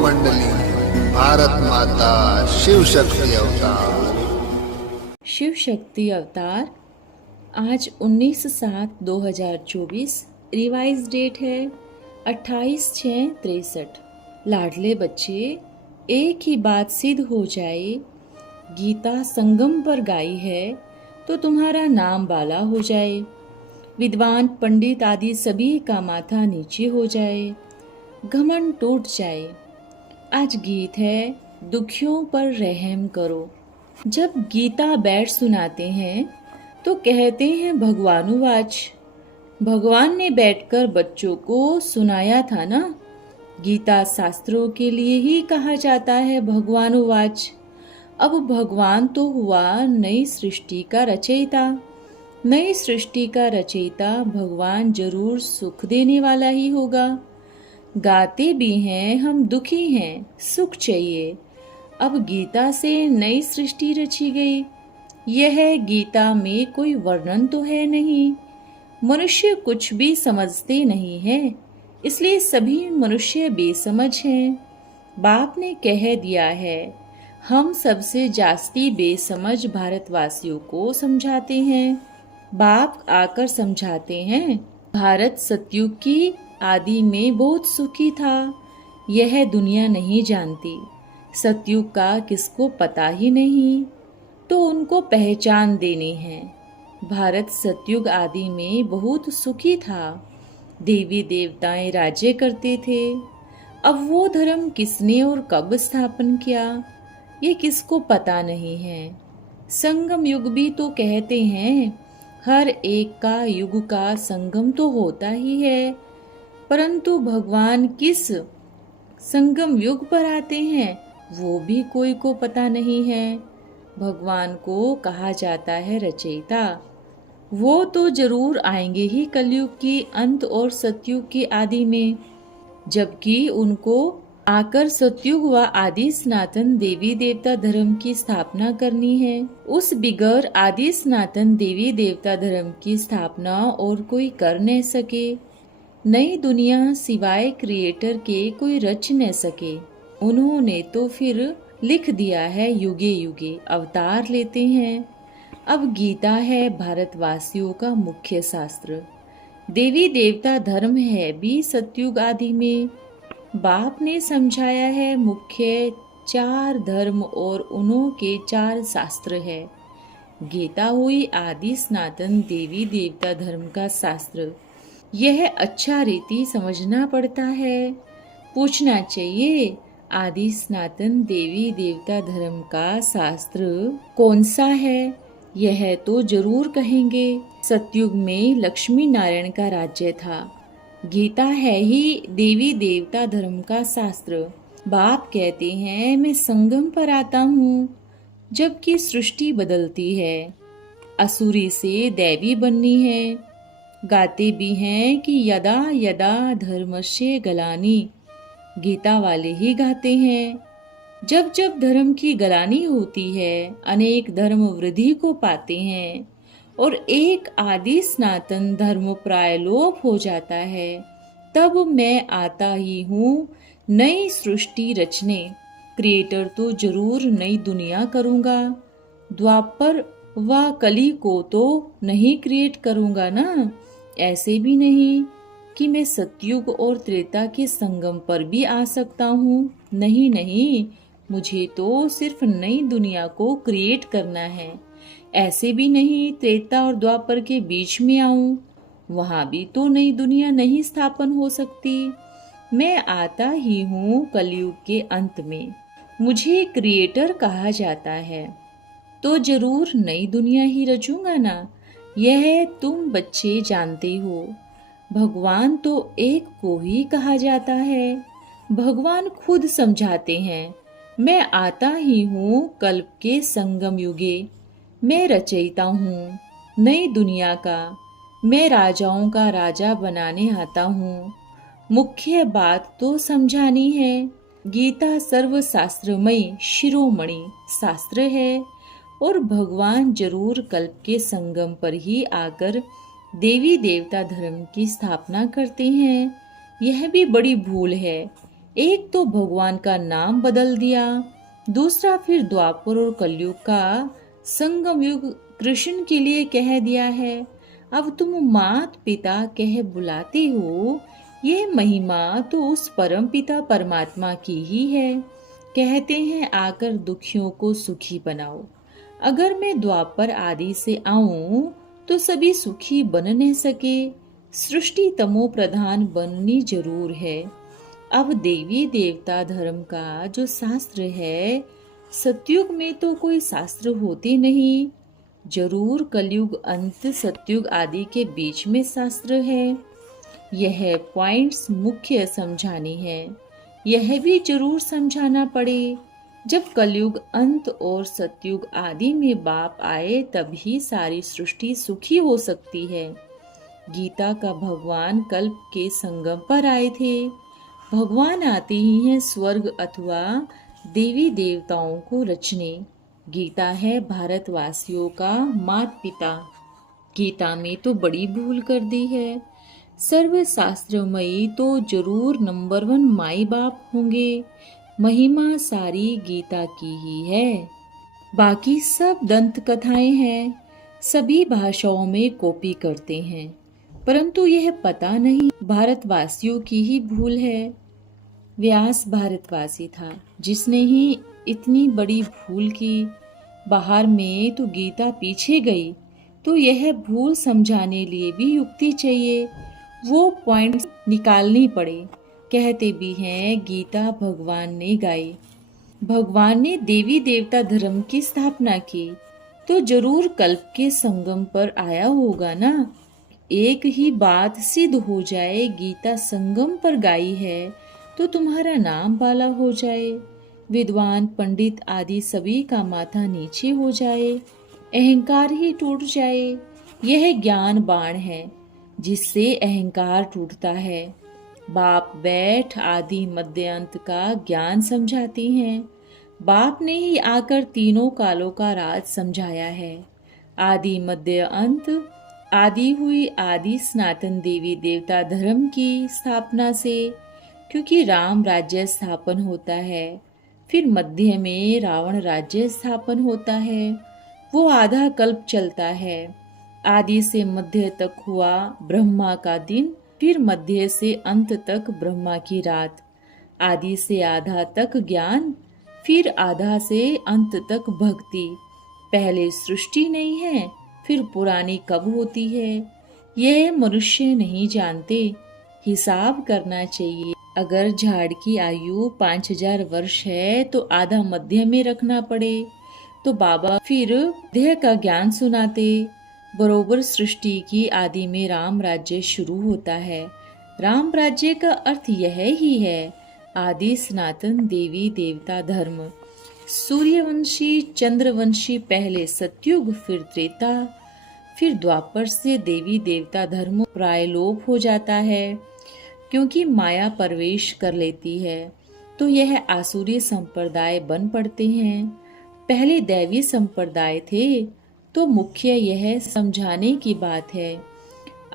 मंडली, भारत माता शिव शक्ति अवतार। शिव शक्ति अवतार आज 19/7/2024 रिवाइज डेट है 28/6/63। लाडले बच्चे, एक ही बात सिद्ध हो जाए, गीता संगम पर गाई है तो तुम्हारा नाम बाला हो जाए, विद्वान पंडित आदि सभी का माथा नीचे हो जाए, घमंड टूट जाए। आज गीत है दुखियों पर रहम करो। जब गीता बैठ सुनाते हैं तो कहते हैं भगवानुवाच। भगवान ने बैठकर बच्चों को सुनाया था ना। गीता शास्त्रों के लिए ही कहा जाता है भगवानुवाच। अब भगवान तो हुआ नई सृष्टि का रचयिता। नई सृष्टि का रचयिता भगवान जरूर सुख देने वाला ही होगा। गाते भी हैं हम दुखी हैं, सुख चाहिए। अब गीता से नई सृष्टि रची गई। यह गीता में कोई वर्णन तो है नहीं। मनुष्य कुछ भी समझते नहीं हैं, इसलिए सभी मनुष्य बेसमझ हैं। बाप ने कह दिया है, हम सबसे जास्ती बेसमझ भारतवासियों को समझाते हैं। बाप आकर समझाते हैं, भारत सतयुग की आदि में बहुत सुखी था, यह दुनिया नहीं जानती। सतयुग का किसको पता ही नहीं, तो उनको पहचान देनी है। भारत सतयुग आदि में बहुत सुखी था, देवी देवताएं राज्य करते थे। अब वो धर्म किसने और कब स्थापन किया, ये किसको पता नहीं है। संगम युग भी तो कहते हैं, हर एक का युग का संगम तो होता ही है, परंतु भगवान किस संगम युग पर आते हैं वो भी कोई को पता नहीं है। भगवान को कहा जाता है रचयिता। वो तो जरूर आएंगे ही कलयुग की अंत और सतयुग की आदि में, जबकि उनको आकर सतयुग व आदि सनातन देवी देवता धर्म की स्थापना करनी है। उस बिगर आदि सनातन देवी देवता धर्म की स्थापना और कोई कर न सके। नई दुनिया सिवाय क्रिएटर के कोई रच न सके। उन्होंने तो फिर लिख दिया है, युगे युगे अवतार लेते हैं। अब गीता है भारतवासियों का मुख्य शास्त्र। देवी देवता धर्म है भी सतयुग आदि में। बाप ने समझाया है मुख्य 4 धर्म और उन्हों के 4 शास्त्र है। गीता हुई आदि सनातन देवी देवता धर्म का शास्त्र। यह अच्छा रीति समझना पड़ता है। पूछना चाहिए, आदि सनातन देवी देवता धर्म का शास्त्र कौन सा है? यह तो जरूर कहेंगे, सतयुग में लक्ष्मी नारायण का राज्य था। गीता है ही देवी देवता धर्म का शास्त्र। बाप कहते हैं, मैं संगम पर आता हूँ जबकि सृष्टि बदलती है, असुरी से दैवी बननी है। गाते भी हैं कि यदा यदा धर्मस्य गलानी। गीता वाले ही गाते हैं, जब जब धर्म की गलानी होती है अनेक धर्म वृद्धि को पाते हैं और एक आदि सनातन धर्म प्राय लोप हो जाता है, तब मैं आता ही हूँ नई सृष्टि रचने। क्रिएटर तो जरूर नई दुनिया करूँगा, द्वापर व कली को तो नहीं क्रिएट करूँगा ना। ऐसे भी नहीं कि मैं सतयुग और त्रेता के संगम पर भी आ सकता हूँ। नहीं नहीं, मुझे तो सिर्फ नई दुनिया को क्रिएट करना है। ऐसे भी नहीं त्रेता और द्वापर के बीच में आऊं, वहां भी तो नई दुनिया नहीं स्थापन हो सकती। मैं आता ही हूँ कलयुग के अंत में। मुझे क्रिएटर कहा जाता है तो जरूर नई दुनिया ही रचूंगा ना। यह तुम बच्चे जानते हो। भगवान तो एक को ही कहा जाता है। भगवान खुद समझाते हैं, मैं आता ही हूँ कल्प के संगम युगे। मैं रचयिता हूँ नई दुनिया का। मैं राजाओं का राजा बनाने आता हूँ। मुख्य बात तो समझानी है। गीता सर्वशास्त्रमयी शिरोमणि शास्त्र है और भगवान जरूर कल्प के संगम पर ही आकर देवी देवता धर्म की स्थापना करते हैं। यह भी बड़ी भूल है। एक तो भगवान का नाम बदल दिया, दूसरा फिर द्वापर और कलयुग का संगम युग कृष्ण के लिए कह दिया है। अब तुम मात पिता कह बुलाते हो, यह महिमा तो उस परम पिता परमात्मा की ही है। कहते हैं आकर दुखियों को सुखी बनाओ। अगर मैं द्वापर आदि से आऊं तो सभी सुखी बन न सके, सृष्टि तमो प्रधान बननी जरूर है। अब देवी देवता धर्म का जो शास्त्र है, सतयुग में तो कोई शास्त्र होते नहीं, जरूर कलयुग अंत सतयुग आदि के बीच में शास्त्र है। यह पॉइंट्स मुख्य समझानी है। यह भी जरूर समझाना पड़े, जब कलयुग अंत और सतयुग आदि में बाप आए तभी सारी सृष्टि सुखी हो सकती है। गीता का भगवान कल्प के संगम पर आए थे। भगवान आते ही हैं स्वर्ग अथवा देवी देवताओं को रचने। गीता है भारतवासियों का माता पिता। गीता में तो बड़ी भूल कर दी है। सर्वशास्त्रमयी तो जरूर नंबर 1 माई बाप होंगे। महिमा सारी गीता की ही है। बाकी सब दंत कथाएं हैं, सभी भाषाओं में कॉपी करते हैं, परंतु यह पता नहीं भारतवासियों की ही भूल है। व्यास भारतवासी था जिसने ही इतनी बड़ी भूल की। बाहर में तो गीता पीछे गई, तो यह भूल समझाने लिए भी युक्ति चाहिए, वो पॉइंट निकालनी पड़े। कहते भी हैं गीता भगवान ने गाई। भगवान ने देवी देवता धर्म की स्थापना की तो जरूर कल्प के संगम पर आया होगा ना। एक ही बात सिद्ध हो जाए, गीता संगम पर गाई है तो तुम्हारा नाम बाला हो जाए, विद्वान पंडित आदि सभी का माथा नीचे हो जाए, अहंकार ही टूट जाए। यह ज्ञान बाण है जिससे अहंकार टूटता है। बाप बैठ आदि मध्य अंत का ज्ञान समझाते हैं। बाप ने ही आकर तीनों कालों का राज समझाया है। आदि मध्य अंत आदि हुई आदि सनातन देवी देवता धर्म की स्थापना से, क्योंकि राम राज्य स्थापन होता है, फिर मध्य में रावण राज्य स्थापन होता है, वो आधा कल्प चलता है। आदि से मध्य तक हुआ ब्रह्मा का दिन, फिर मध्य से अंत तक ब्रह्मा की रात। आदि से आधा तक ज्ञान, फिर आधा से अंत तक भक्ति। पहले सृष्टि नहीं है, फिर पुरानी कब होती है, यह मनुष्य नहीं जानते। हिसाब करना चाहिए। अगर झाड़ की आयु 5000 वर्ष है तो आधा मध्य में रखना पड़े, तो बाबा फिर देह का ज्ञान सुनाते। बरोबर सृष्टि की आदि में राम राज्य शुरू होता है। राम राज्य का अर्थ यह ही है, आदि सनातन देवी देवता धर्म। सूर्यवंशी चंद्रवंशी पहले सतयुग, फिर त्रेता, फिर द्वापर से देवी देवता धर्म प्राय लोप हो जाता है, क्योंकि माया प्रवेश कर लेती है तो यह आसुरी संप्रदाय बन पड़ते हैं। पहले दैवी संप्रदाय थे, तो मुख्य यह समझाने की बात है,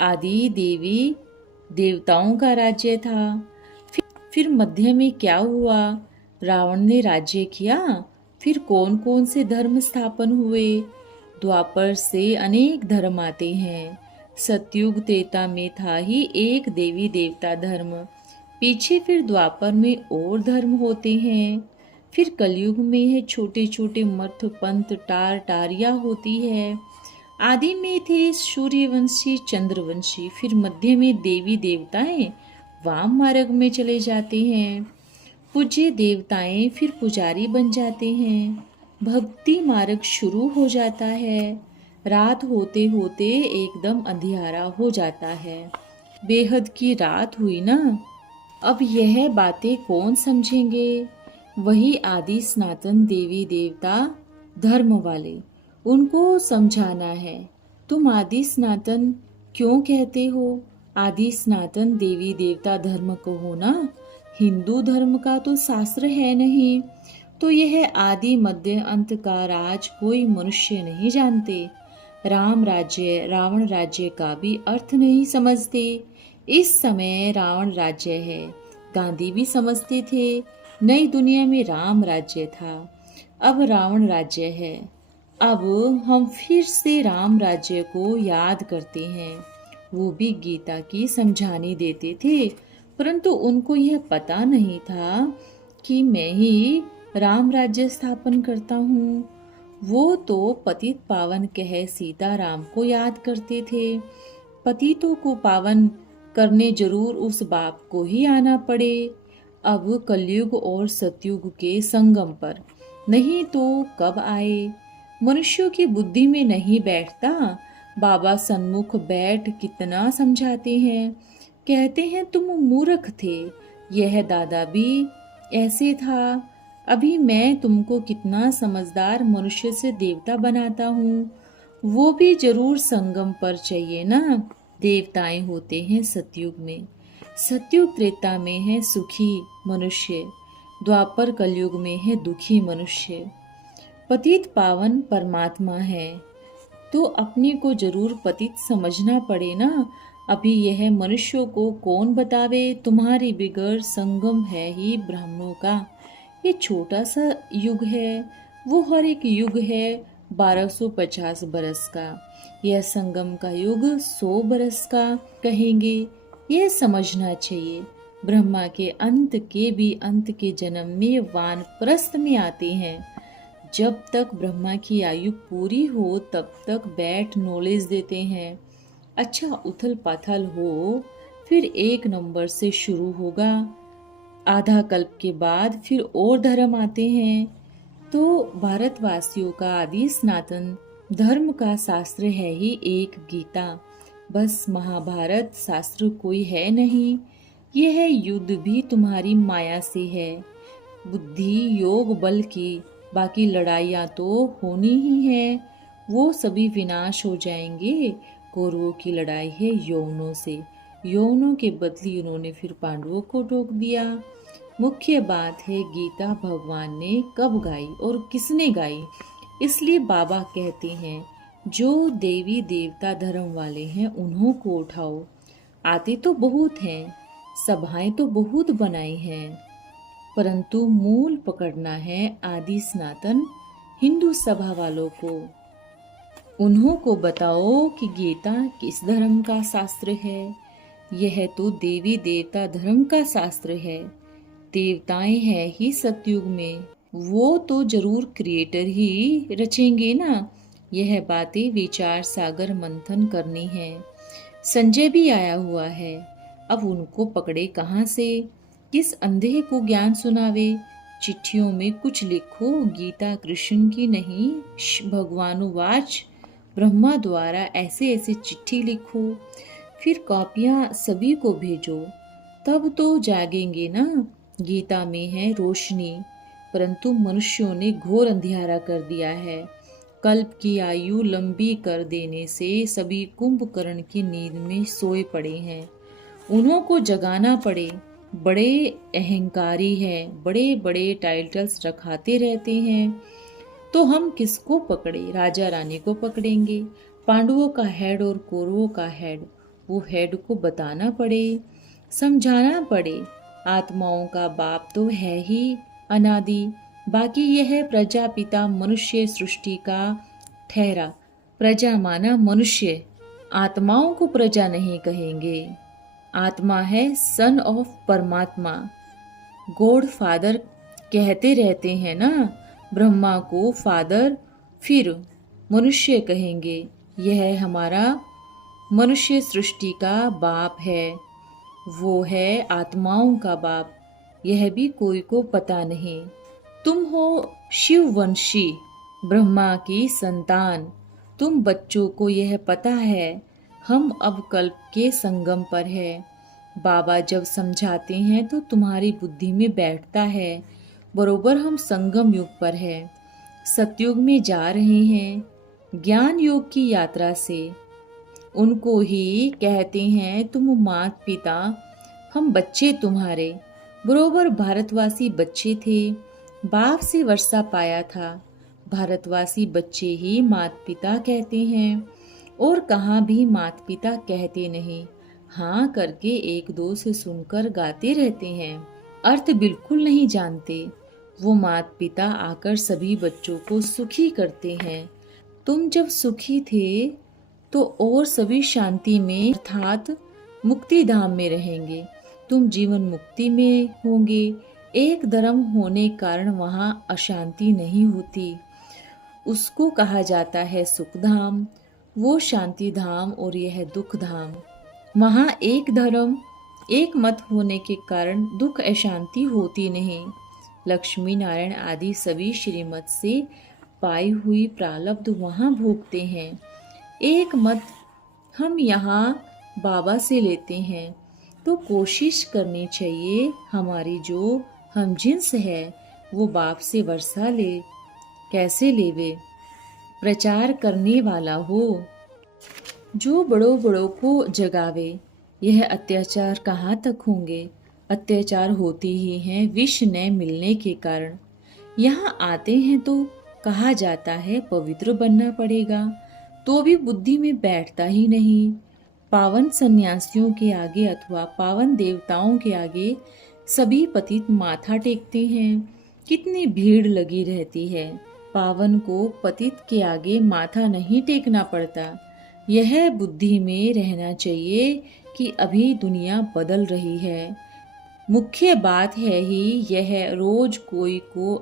आदि देवी देवताओं का राज्य था। फिर मध्य में क्या हुआ, रावण ने राज्य किया, फिर कौन कौन से धर्म स्थापन हुए। द्वापर से अनेक धर्म आते हैं। सतयुग त्रेता में था ही एक देवी देवता धर्म, पीछे फिर द्वापर में और धर्म होते हैं। फिर कलयुग में है छोटे छोटे मठ पंथ टार टारिया होती है। आदि में थे सूर्यवंशी चंद्रवंशी, फिर मध्य में देवी देवताएं वाम मार्ग में चले जाते हैं। पूज्य देवताएं फिर पुजारी बन जाते हैं। भक्ति मार्ग शुरू हो जाता है। रात होते होते एकदम अंधियारा हो जाता है। बेहद की रात हुई ना। अब यह बातें कौन समझेंगे, वही आदि सनातन देवी देवता धर्म वाले, उनको समझाना है। तुम आदि सनातन क्यों कहते हो, आदि सनातन देवी देवता धर्म को हो ना। हिंदू धर्म का तो शास्त्र है नहीं, तो यह आदि मध्य अंत का राज कोई मनुष्य नहीं जानते। राम राज्य रावण राज्य का भी अर्थ नहीं समझते। इस समय रावण राज्य है, गांधी भी समझते थे नई दुनिया में राम राज्य था, अब रावण राज्य है। अब हम फिर से राम राज्य को याद करते हैं। वो भी गीता की समझानी देते थे, परंतु उनको यह पता नहीं था कि मैं ही राम राज्य स्थापन करता हूँ। वो तो पतित पावन कह सीताराम को याद करते थे। पतितों को पावन करने जरूर उस बाप को ही आना पड़े। अब कलयुग और सतयुग के संगम पर, नहीं तो कब आए। मनुष्यों की बुद्धि में नहीं बैठता। बाबा सन्मुख बैठ कितना समझाते हैं, कहते हैं तुम मूर्ख थे, यह दादा भी ऐसे था। अभी मैं तुमको कितना समझदार मनुष्य से देवता बनाता हूँ। वो भी जरूर संगम पर चाहिए ना। देवताएं होते हैं सतयुग में, सतयुग त्रेता में है सुखी मनुष्य, द्वापर कलयुग में है दुखी मनुष्य। पतित पावन परमात्मा है, तो अपने को जरूर पतित समझना पड़े ना। अभी यह मनुष्यों को कौन बतावे, तुम्हारी बिगड़ संगम है ही ब्राह्मणों का। ये छोटा सा युग है, वो हर एक युग है 1250 बरस का। यह संगम का युग 100 बरस का कहेंगे। यह समझना चाहिए। ब्रह्मा के अंत के भी अंत के जन्म में वानप्रस्थ में आते हैं। जब तक ब्रह्मा की आयु पूरी हो तब तक बैठ नॉलेज देते हैं। अच्छा उथल पाथल हो, फिर 1 नंबर से शुरू होगा। आधा कल्प के बाद फिर और धर्म आते हैं। तो भारतवासियों का आदि सनातन धर्म का शास्त्र है ही एक गीता। बस महाभारत शास्त्र कोई है नहीं। यह युद्ध भी तुम्हारी माया से है, बुद्धि योग बल की। बाकी लड़ाइयाँ तो होनी ही है, वो सभी विनाश हो जाएंगे। कौरवों की लड़ाई है यौनों से, यौनों के बदले उन्होंने फिर पांडवों को रोक दिया। मुख्य बात है गीता भगवान ने कब गाई और किसने गाई। इसलिए बाबा कहते हैं जो देवी देवता धर्म वाले हैं उन्हों को उठाओ। आते तो बहुत हैं, सभाएं तो बहुत बनाई हैं, परंतु मूल पकड़ना है आदि सनातन हिंदू सभा वालों को। उन्हों को बताओ कि गीता किस धर्म का शास्त्र है। यह तो देवी देवता धर्म का शास्त्र है। देवताएं हैं ही सतयुग में, वो तो जरूर क्रिएटर ही रचेंगे ना। यह बातें विचार सागर मंथन करनी है। संजय भी आया हुआ है, अब उनको पकड़े कहाँ से, किस अंधे को ज्ञान सुनावे। चिट्ठियों में कुछ लिखो, गीता कृष्ण की नहीं भगवानुवाच ब्रह्मा द्वारा ऐसे ऐसे चिट्ठी लिखो, फिर कॉपियां सभी को भेजो, तब तो जागेंगे ना। गीता में है रोशनी, परंतु मनुष्यों ने घोर अंधियारा कर दिया है। कल्प की आयु लंबी कर देने से सभी कुंभकर्ण की नींद में सोए पड़े हैं। उन्हों को जगाना पड़े। बड़े अहंकारी हैं, बड़े बड़े टाइटल्स रखाते रहते हैं। तो हम किसको पकड़े? राजा रानी को पकड़ेंगे। पांडवों का हेड और कौरवों का हेड, वो हेड को बताना पड़े, समझाना पड़े। आत्माओं का बाप तो है ही अनादि। बाकी यह प्रजापिता मनुष्य सृष्टि का ठहरा। प्रजा माना मनुष्य, आत्माओं को प्रजा नहीं कहेंगे। आत्मा है सन ऑफ परमात्मा, गॉड फादर कहते रहते हैं ना। ब्रह्मा को फादर, फिर मनुष्य कहेंगे। यह हमारा मनुष्य सृष्टि का बाप है, वो है आत्माओं का बाप। यह भी कोई को पता नहीं। तुम हो शिववंशी, ब्रह्मा की संतान। तुम बच्चों को यह पता है हम अब कल्प के संगम पर है। बाबा जब समझाते हैं तो तुम्हारी बुद्धि में बैठता है, बरोबर हम संगम युग पर है, सतयुग में जा रहे हैं ज्ञान योग की यात्रा से। उनको ही कहते हैं तुम मात पिता, हम बच्चे तुम्हारे। बरोबर भारतवासी बच्चे थे, बाप से वर्षा पाया था। भारतवासी बच्चे ही मात पिता कहते हैं, और कहाँ भी मात पिता कहते नहीं। हाँ करके एक दो से सुनकर गाते रहते हैं, अर्थ बिल्कुल नहीं जानते। वो माता पिता आकर सभी बच्चों को सुखी करते हैं। तुम जब सुखी थे तो और सभी शांति में अर्थात मुक्ति धाम में रहेंगे। तुम जीवन मुक्ति में होंगे। एक धर्म होने कारण वहाँ अशांति नहीं होती, उसको कहा जाता है सुख धाम। वो शांति धाम और यह दुख धाम। वहाँ एक धर्म एक मत होने के कारण दुख अशांति होती नहीं। लक्ष्मी नारायण आदि सभी श्रीमत से पाई हुई प्रारब्ध वहाँ भोगते हैं। एक मत हम यहाँ बाबा से लेते हैं तो कोशिश करनी चाहिए हमारी जो हम जिन्स है वो बाप से वर्षा ले। कैसे लेवे? प्रचार करने वाला हो जो बड़ों बड़ों को जगावे। यह अत्याचार कहाँ तक होंगे? अत्याचार होती ही हैं विष न मिलने के कारण। यहाँ आते हैं तो कहा जाता है पवित्र बनना पड़ेगा, तो भी बुद्धि में बैठता ही नहीं। पावन सन्यासियों के आगे अथवा पावन देवताओं के आगे सभी पतित माथा टेकते हैं। कितनी भीड़ लगी रहती है। पावन को पतित के आगे माथा नहीं टेकना पड़ता। यह बुद्धि में रहना चाहिए कि अभी दुनिया बदल रही है। मुख्य बात है ही यह, रोज कोई को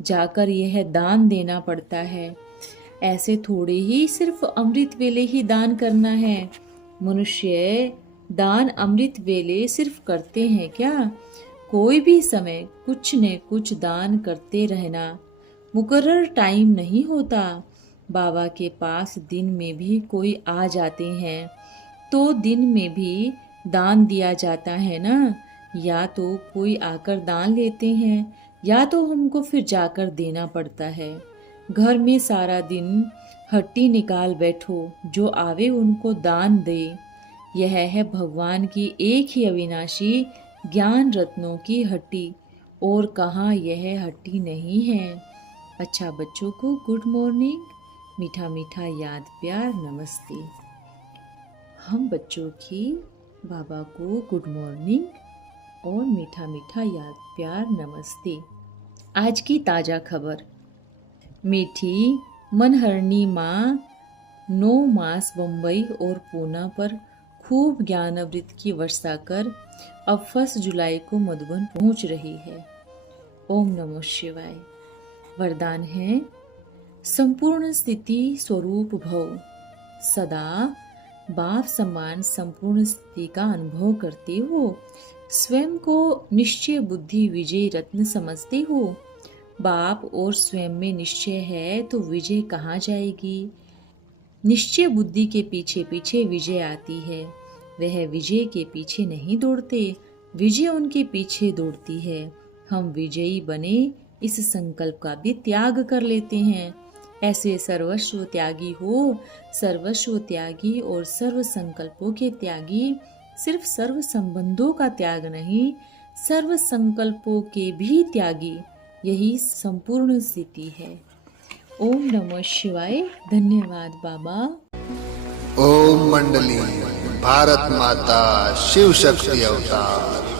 जाकर यह दान देना पड़ता है। ऐसे थोड़े ही सिर्फ अमृत वेले ही दान करना है। मनुष्य दान अमृत वेले सिर्फ करते हैं क्या? कोई भी समय कुछ न कुछ दान करते रहना। मुकर्रर टाइम नहीं होता। बाबा के पास दिन में भी कोई आ जाते हैं तो दिन में भी दान दिया जाता है ना। या तो कोई आकर दान लेते हैं या तो हमको फिर जाकर देना पड़ता है। घर में सारा दिन हट्टी निकाल बैठो, जो आवे उनको दान दे। यह है भगवान की एक ही अविनाशी ज्ञान रत्नों की हट्टी, और कहाँ यह हट्टी नहीं है। अच्छा बच्चों को गुड मॉर्निंग, मीठा मीठा याद प्यार नमस्ते। हम बच्चों की बाबा को गुड मॉर्निंग और मीठा मीठा याद प्यार नमस्ते। आज की ताज़ा खबर। मीठी मनहरनी माँ 9 मास बम्बई और पूना पर खूब ज्ञानामृत की वर्षा कर अब 1 जुलाई को मधुबन पहुंच रही है। ओम नमो शिवाय। वरदान है संपूर्ण स्थिति स्वरूप भव। सदा बाप समान संपूर्ण स्थिति का अनुभव करते हो। स्वयं को निश्चय बुद्धि विजय रत्न समझते हो। बाप और स्वयं में निश्चय है तो विजय कहाँ जाएगी? निश्चय बुद्धि के पीछे पीछे विजय आती है। वह विजय के पीछे नहीं दौड़ते, विजय उनके पीछे दौड़ती है। हम विजयी बने इस संकल्प का भी त्याग कर लेते हैं। ऐसे सर्वस्व त्यागी हो, सर्वस्व त्यागी और सर्व संकल्पों के त्यागी। सिर्फ सर्व संबंधों का त्याग नहीं, सर्व संकल्पों के भी त्यागी। यही संपूर्ण स्थिति है। ओम नमः शिवाय। धन्यवाद बाबा। ओम मंडली भारत माता शिव शक्ति अवतार।